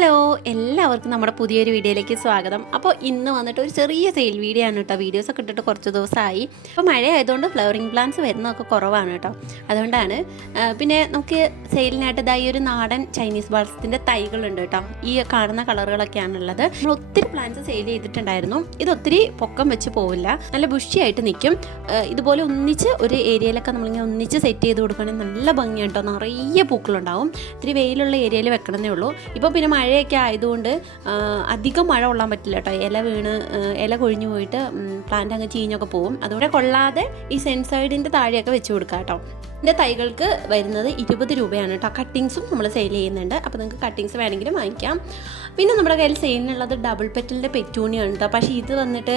¡Hola! എല്ലാവർക്കും നമ്മുടെ പുതിയൊരു വീഡിയോയിലേക്ക് സ്വാഗതം. അപ്പോൾ ഇന്ന് വന്നിട്ട് ഒരു ചെറിയ സെയിൽ വീഡിയോ ആണ് കേട്ടോ. വീഡിയോസൊക്കെ ഇട്ടിട്ട് കുറച്ച് ദിവസമായി. അപ്പോൾ മഴ ആയതുകൊണ്ട് ഫ്ലവറിങ് പ്ലാന്റ്സ് വരുന്നതൊക്കെ കുറവാണ് കേട്ടോ. അതുകൊണ്ടാണ് പിന്നെ നമുക്ക് സെയിലിനായിട്ട് ഇതായി ഒരു നാടൻ ചൈനീസ് ബാൾസത്തിന്റെ തൈകളുണ്ട് കേട്ടോ. ഈ കാണുന്ന കളറുകളൊക്കെയാണുള്ളത് നമ്മൾ ഒത്തിരി പ്ലാന്റ്സ് സെയിൽ ചെയ്തിട്ടുണ്ടായിരുന്നു. ഇത് ഒത്തിരി പൊക്കം വെച്ച് പോവില്ല. നല്ല ബുഷിയായിട്ട് നിൽക്കും. ഇതുപോലെ ഒന്നിച്ച് ഒരു ഏരിയയിലൊക്കെ നമ്മളിങ്ങനെ ഒന്നിച്ച് സെറ്റ് ചെയ്ത് കൊടുക്കുകയാണെങ്കിൽ നല്ല ഭംഗിയാണ് കേട്ടോ. നിറയെ പൂക്കളുണ്ടാവും. ഇത്തിരി വെയിലുള്ള ഏരിയയിൽ വെക്കണമെന്നേ ഉള്ളൂ. ഇപ്പോൾ പിന്നെ മഴയൊക്കെ ആയതുകൊണ്ട് അധികം മഴ കൊള്ളാൻ പറ്റില്ല കേട്ടോ. ഇല വീണ് ഇല കൊഴിഞ്ഞു പോയിട്ട് പ്ലാന്റ് അങ്ങ് ചീഞ്ഞൊക്കെ പോകും അതുകൊണ്ട് കൊള്ളാതെ ഈ സെൻസൈഡിന്റെ താഴെയൊക്കെ വെച്ച് കൊടുക്കാം കേട്ടോ. ഇതിന്റെ തൈകൾക്ക് വരുന്നത് ഇരുപത് രൂപയാണ് കേട്ടോ കട്ടിങ്സും നമ്മൾ സെയിൽ ചെയ്യുന്നുണ്ട്. അപ്പോൾ നിങ്ങൾക്ക് കട്ടിങ്സ് വേണമെങ്കിലും വാങ്ങിക്കാം. പിന്നെ നമ്മുടെ കയ്യിൽ സെയിലിനുള്ളത് ഡബിൾ പെറ്റലിന്റെ പെറ്റൂണിയാണ് കേട്ടോ പക്ഷേ ഇത് വന്നിട്ട്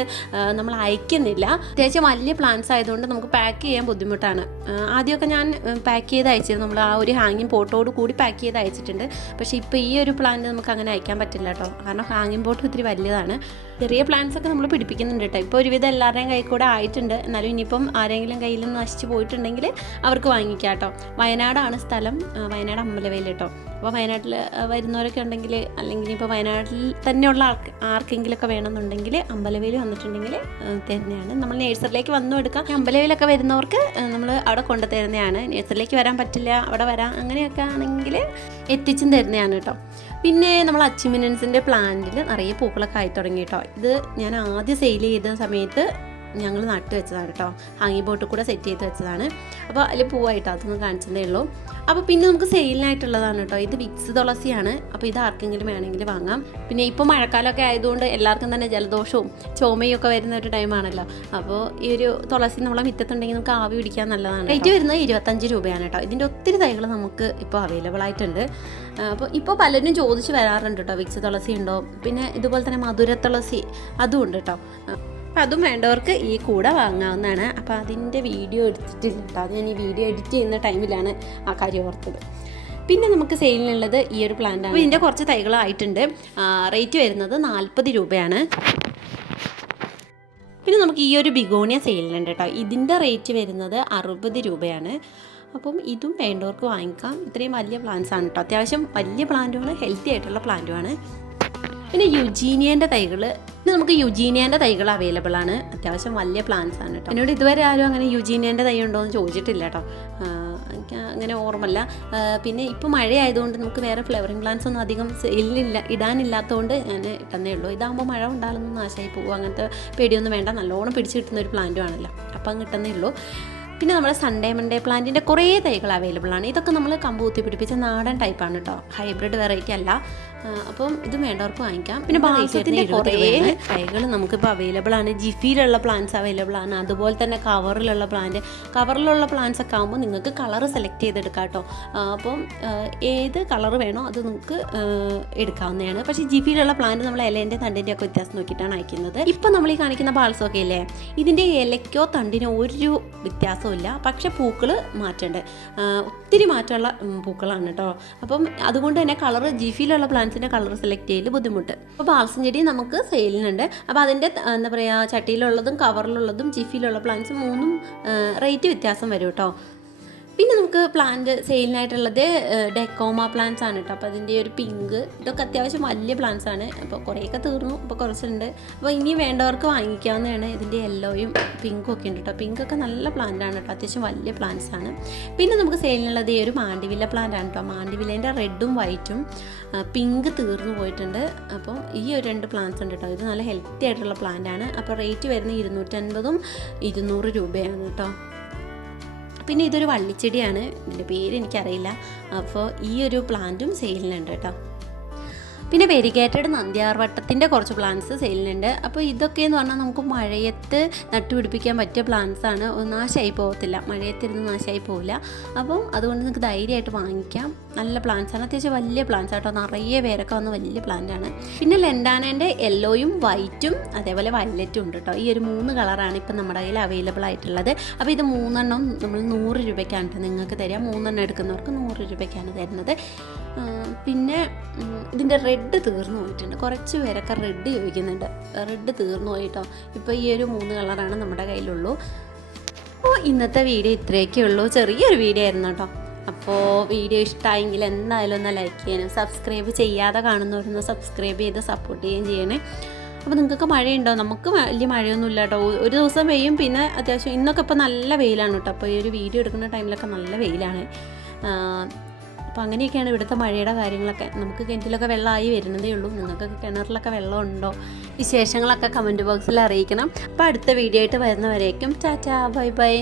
നമ്മൾ അയക്കുന്നില്ല. അത്യാവശ്യം വലിയ പ്ലാന്റ്സ് ആയതുകൊണ്ട് നമുക്ക് പാക്ക് ചെയ്യാൻ ബുദ്ധിമുട്ടാണ്. ആദ്യമൊക്കെ ഞാൻ പാക്ക് ചെയ്ത് അയച്ചിരുന്നു. നമ്മൾ ആ ഒരു ഹാങ്ങിങ് പോട്ടോട് കൂടി പാക്ക് ചെയ്ത് അയച്ചിട്ടുണ്ട്. പക്ഷേ ഇപ്പോൾ ഈ ഒരു പ്ലാന്റ് നമുക്ക് അങ്ങനെ അയക്കാൻ പറ്റില്ല കേട്ടോ കാരണം ഹാങ്ങിങ് പോട്ട് ഒത്തിരി വലിയതാണ് ചെറിയ പ്ലാന്റ്സ് ഒക്കെ നമ്മൾ പിടിപ്പിക്കുന്നുണ്ട് കേട്ടോ ഇപ്പോൾ ഒരുവിധം എല്ലാവരുടെയും കൈ കൂടെ ആയിട്ടുണ്ട്. എന്നാലും ഇനിയിപ്പം ആരെങ്കിലും കയ്യിൽ നിന്ന് നശിച്ച് പോയിട്ടുണ്ടെങ്കിൽ അവർക്ക് വാങ്ങിക്കാം കേട്ടോ വയനാടാണ് സ്ഥലം വയനാട് അമ്പലവയിൽ കേട്ടോ അപ്പോൾ വയനാട്ടിൽ വരുന്നവരൊക്കെ ഉണ്ടെങ്കിൽ അല്ലെങ്കിൽ ഇപ്പോൾ വയനാട്ടിൽ തന്നെയുള്ള ആൾക്ക് ആർക്കെങ്കിലുമൊക്കെ വേണമെന്നുണ്ടെങ്കിൽ അമ്പലവയിൽ വന്നിട്ടുണ്ടെങ്കിൽ തരുന്നതാണ് നമ്മൾ നേഴ്സറിലേക്ക് വന്നു എടുക്കാം. അമ്പലവേലൊക്കെ വരുന്നവർക്ക് നമ്മൾ അവിടെ കൊണ്ടു തരുന്നതാണ്. നേഴ്സറിലേക്ക് വരാൻ പറ്റില്ല അവിടെ വരാം അങ്ങനെയൊക്കെ ആണെങ്കിൽ എത്തിച്ചും തരുന്നതാണ് കേട്ടോ പിന്നെ നമ്മൾ അച്ചിമിനൻസിന്റെ പ്ലാന്റിൽ നിറയെ പൂക്കളൊക്കെ ആയി തുടങ്ങി കേട്ടോ ഇത് ഞാൻ ആദ്യം സെയിൽ ചെയ്ത സമയത്ത് ഞങ്ങൾ നട്ട് വെച്ചതാണ് കേട്ടോ. ഹാങ്ങി ബോട്ട് കൂടെ സെറ്റ് ചെയ്ത് വെച്ചതാണ്. അപ്പോൾ അതിൽ പൂവായിട്ടോ അതൊന്നും കാണിച്ചതേ ഉള്ളൂ. അപ്പോൾ പിന്നെ നമുക്ക് സെയിലിനായിട്ടുള്ളതാണ് കേട്ടോ. ഇത് വിക്സ് തുളസിയാണ്. അപ്പോൾ ഇത് ആർക്കെങ്കിലും വേണമെങ്കിൽ വാങ്ങാം. പിന്നെ ഇപ്പോൾ മഴക്കാലമൊക്കെ ആയതുകൊണ്ട് എല്ലാവർക്കും തന്നെ ജലദോഷവും ചുമയും ഒക്കെ വരുന്ന ഒരു ടൈമാണല്ലോ അപ്പോൾ ഈ ഒരു തുളസി നമ്മളെ മിറ്റത്തുണ്ടെങ്കിൽ നമുക്ക് ആവി പിടിക്കാൻ നല്ലതാണ് റേറ്റ് വരുന്നത് ഇരുപത്തഞ്ച് രൂപയാണ് കേട്ടോ. ഇതിന്റെ ഒത്തിരി തൈകൾ നമുക്ക് ഇപ്പോൾ അവൈലബിൾ ആയിട്ടുണ്ട്. അപ്പോൾ ഇപ്പോൾ പലരും ചോദിച്ച് വരാറുണ്ട് കേട്ടോ. വിക്സ് തുളസി ഉണ്ടോ? പിന്നെ ഇതുപോലെ തന്നെ മധുര തുളസി അതും ഉണ്ട് കേട്ടോ. അപ്പം അതും വേണ്ടവർക്ക് ഈ കൂടെ വാങ്ങാവുന്നതാണ്. അപ്പോൾ അതിന്റെ വീഡിയോ എടുത്തിട്ടില്ല. കേട്ടോ അത് ഞാൻ ഈ വീഡിയോ എഡിറ്റ് ചെയ്യുന്ന ടൈമിലാണ് ആ കാര്യം ഓർത്തത്. പിന്നെ നമുക്ക് സെയിലിനുള്ളത് ഈ ഒരു പ്ലാന്റ് ആണ്. ഇതിന്റെ കുറച്ച് തൈകളായിട്ടുണ്ട്. റേറ്റ് വരുന്നത് നാൽപ്പത് രൂപയാണ്. പിന്നെ നമുക്ക് ഈ ഒരു ബിഗോണിയ സെയിലിനുണ്ട് കേട്ടോ. ഇതിന്റെ റേറ്റ് വരുന്നത് അറുപത് രൂപയാണ്. അപ്പം ഇതും വേണ്ടവർക്ക് വാങ്ങിക്കാം. ഇത്രയും വലിയ പ്ലാന്റ്സ് ആണ് കേട്ടോ. അത്യാവശ്യം വലിയ പ്ലാന്റുകൾ ഹെൽത്തി ആയിട്ടുള്ള പ്ലാന്റുമാണ് പിന്നെ യുജീനിയന്റെ തൈകൾ. ഇത് നമുക്ക് യുജീനിയന്റെ തൈകൾ അവൈലബിൾ ആണ്. അത്യാവശ്യം വലിയ പ്ലാന്റ്സ് ആണ് കേട്ടോ എന്നോട് ഇതുവരെ ആരും അങ്ങനെ യുജീനിയന്റെ തൈ ഉണ്ടോ എന്ന് ചോദിച്ചിട്ടില്ല കേട്ടോ എനിക്ക് അങ്ങനെ ഓർമ്മല്ല പിന്നെ ഇപ്പോൾ മഴയായതുകൊണ്ട് നമുക്ക് വേറെ ഫ്ലവറിങ് പ്ലാന്റ്സ് ഒന്നും അധികം സെയിലില്ല ഇടാനില്ലാത്തതുകൊണ്ട് ഞാൻ ഇട്ടെന്നേ ഉള്ളൂ. ഇതാകുമ്പോൾ മഴ ഉണ്ടാകുന്ന നാശമായി പോകും. അങ്ങനത്തെ പേടിയൊന്നും വേണ്ട. നല്ലോണം പിടിച്ച് കിട്ടുന്ന ഒരു പ്ലാന്റും ആണല്ലോ അപ്പം കിട്ടുന്നേ ഉള്ളൂ. പിന്നെ നമ്മുടെ സൺഡേ മൺഡേ പ്ലാന്റിന്റെ കുറേ തൈകൾ അവൈലബിൾ ആണ്. ഇതൊക്കെ നമ്മൾ കമ്പൂത്തി പിടിപ്പിച്ച നാടൻ ടൈപ്പാണ് കേട്ടോ ഹൈബ്രിഡ് വെറൈറ്റി അല്ല. അപ്പം ഇത് വേണ്ടവർക്ക് വാങ്ങിക്കാം. പിന്നെ ബാൽസത്തിന്റെ കുറേ തൈകൾ നമുക്കിപ്പോൾ അവൈലബിൾ ആണ്. ജിഫിയിലുള്ള പ്ലാന്റ്സ് അവൈലബിൾ ആണ്. അതുപോലെ തന്നെ കവറിലുള്ള പ്ലാന്റ് കവറിലുള്ള പ്ലാന്റ്സ് ഒക്കെ ആകുമ്പോൾ നിങ്ങൾക്ക് കളർ സെലക്ട് ചെയ്തെടുക്കാം കേട്ടോ. അപ്പം ഏത് കളർ വേണോ അത് നമുക്ക് എടുക്കാവുന്നതാണ്. പക്ഷേ ജിഫിയിലുള്ള പ്ലാന്റ് നമ്മൾ ഇലേന്റെ തണ്ടിന്റെ ഒക്കെ വ്യത്യാസം നോക്കിയിട്ടാണ് അയക്കുന്നത്. ഇപ്പം നമ്മൾ ഈ കാണിക്കുന്ന ബാൾസൊക്കെ ഇല്ലേ? ഇതിന്റെ ഇലയ്ക്കോ തണ്ടിനോ ഒരു വ്യത്യാസവും ഇല്ല പക്ഷെ പൂക്കൾ മാറ്റേണ്ടത് ഒത്തിരി മാറ്റമുള്ള പൂക്കളാണ് കേട്ടോ. അപ്പം അതുകൊണ്ട് തന്നെ കളർ ജിഫിയിലുള്ള പ്ലാന്റ്സിന്റെ കളർ സെലക്ട് ചെയ്യൽ ബുദ്ധിമുട്ട്. അപ്പോൾ ബാൾസം ചെടി നമുക്ക് സെയിലിനുണ്ട്. അപ്പോൾ അതിന്റെ എന്താ പറയുക ചട്ടിയിലുള്ളതും കവറിലുള്ളതും ജിഫിയിലുള്ള പ്ലാന്റ്സ് മൂന്നും റേറ്റ് വ്യത്യാസം വരും കേട്ടോ പിന്നെ നമുക്ക് പ്ലാന്റ് സെയിലിനായിട്ടുള്ളത് ഡെക്കോമ പ്ലാന്റ്സ് ആണ് കേട്ടോ അപ്പോൾ അതിന്റെ ഒരു പിങ്ക് ഇതൊക്കെ അത്യാവശ്യം വലിയ പ്ലാന്റ്സ് ആണ്. അപ്പോൾ കുറേയൊക്കെ തീർന്നു. അപ്പോൾ കുറച്ചുണ്ട്. അപ്പോൾ ഇനി വേണ്ടവർക്ക് വാങ്ങിക്കാവുന്നതാണ് ഇതിന്റെ യെല്ലോയും പിങ്കും ഒക്കെ ഉണ്ട് കേട്ടോ പിങ്കൊക്കെ നല്ല പ്ലാന്റ് ആണ് കേട്ടോ അത്യാവശ്യം വലിയ പ്ലാന്റ്സ് ആണ്. പിന്നെ നമുക്ക് സെയിലിനുള്ളത് ഈ ഒരു മാണ്ടിവില്ല പ്ലാന്റ് ആണ് കേട്ടോ മാണ്ടിവില്ലേന്റെ റെഡും വൈറ്റും പിങ്ക് തീർന്നു പോയിട്ടുണ്ട്. അപ്പം ഈ ഒരു രണ്ട് പ്ലാന്റ്സ് ഉണ്ട് കേട്ടോ ഇത് നല്ല ഹെൽത്തി ആയിട്ടുള്ള പ്ലാന്റ് ആണ്. അപ്പോൾ റേറ്റ് വരുന്നത് ഇരുന്നൂറ്റൻപതും ഇരുന്നൂറ് രൂപയാണ് കേട്ടോ പിന്നെ ഇതൊരു വള്ളിച്ചെടിയാണ്. ഇതിന്റെ പേര് എനിക്കറിയില്ല. അപ്പോൾ ഈ ഒരു പ്ലാന്റും സെയിലിനുണ്ട് കേട്ടോ. പിന്നെ വെരിഗേറ്റഡ് നന്ദ്യാർവട്ടത്തിന്റെ കുറച്ച് പ്ലാന്റ്സ് സെയിലിനുണ്ട്. അപ്പോൾ ഇതൊക്കെയെന്ന് പറഞ്ഞാൽ നമുക്ക് മഴയത്ത് നട്ടുപിടിപ്പിക്കാൻ പറ്റിയ പ്ലാന്റ്സ് ആണ്. നാശമായി പോകത്തില്ല മഴയത്തിരുന്ന് നാശമായി പോവില്ല. അപ്പം അതുകൊണ്ട് നിങ്ങൾക്ക് ധൈര്യമായിട്ട് വാങ്ങിക്കാം. നല്ല പ്ലാന്റ്സ് ആണ്. അത്യാവശ്യം വലിയ പ്ലാന്റ്സ് ആട്ടോ നിറയെ പേരൊക്കെ വന്ന വലിയ പ്ലാന്റ് ആണ്. പിന്നെ ലെൻഡാനേന്റെ യെല്ലോയും വൈറ്റും അതേപോലെ വയലറ്റും ഉണ്ട് കേട്ടോ. ഈ ഒരു മൂന്ന് കളറാണ് ഇപ്പം നമ്മുടെ കയ്യിൽ അവൈലബിൾ ആയിട്ടുള്ളത്. അപ്പോൾ ഇത് മൂന്നെണ്ണം നമ്മൾ നൂറ് രൂപയ്ക്കാണ് കേട്ടോ നിങ്ങൾക്ക് തരിക. മൂന്നെണ്ണം എടുക്കുന്നവർക്ക് നൂറ് രൂപയ്ക്കാണ് തരുന്നത്. പിന്നെ ഇതിന്റെ റെഡ് തീർന്നു പോയിട്ടുണ്ട്. കുറച്ച് പേരൊക്കെ റെഡ് ചോദിക്കുന്നുണ്ട്. റെഡ് തീർന്നു പോയിട്ടോ ഇപ്പോൾ ഈ ഒരു മൂന്ന് കളറാണ് നമ്മുടെ കയ്യിലുള്ളൂ. അപ്പോൾ ഇന്നത്തെ വീഡിയോ ഇത്രയൊക്കെ ഉള്ളൂ. ചെറിയൊരു വീഡിയോ ആയിരുന്നു കേട്ടോ. അപ്പോൾ വീഡിയോ ഇഷ്ടമായെങ്കിൽ എന്തായാലും ഒന്ന് ലൈക്ക് ചെയ്യാനും സബ്സ്ക്രൈബ് ചെയ്യാതെ കാണുന്നവരൊന്ന് സബ്സ്ക്രൈബ് ചെയ്ത് സപ്പോർട്ട് ചെയ്യുകയും ചെയ്യണേ. അപ്പോൾ നിങ്ങൾക്ക് മഴയുണ്ടോ? നമുക്ക് വലിയ മഴയൊന്നും ഇല്ല കേട്ടോ ഒരു ദിവസം വെയ്യും പിന്നെ അത്യാവശ്യം ഇന്നൊക്കെ ഇപ്പോൾ നല്ല വെയിലാണ് കേട്ടോ അപ്പോൾ ഈ ഒരു വീഡിയോ എടുക്കുന്ന ടൈമിലൊക്കെ നല്ല വെയിലാണ്. അപ്പോൾ അങ്ങനെയൊക്കെയാണ് ഇവിടുത്തെ മഴയുടെ കാര്യങ്ങളൊക്കെ. നമുക്ക് കിണറ്റിലൊക്കെ വെള്ളമായി വരുന്നതേ ഉള്ളൂ. നിങ്ങൾക്കൊക്കെ കിണറിലൊക്കെ വെള്ളമുണ്ടോ വിശേഷങ്ങളൊക്കെ കമന്റ് ബോക്സിൽ അറിയിക്കണം. അപ്പോൾ അടുത്ത വീഡിയോ ആയിട്ട് വരുന്നവരേക്കും ടാറ്റാ ബൈ ബൈ.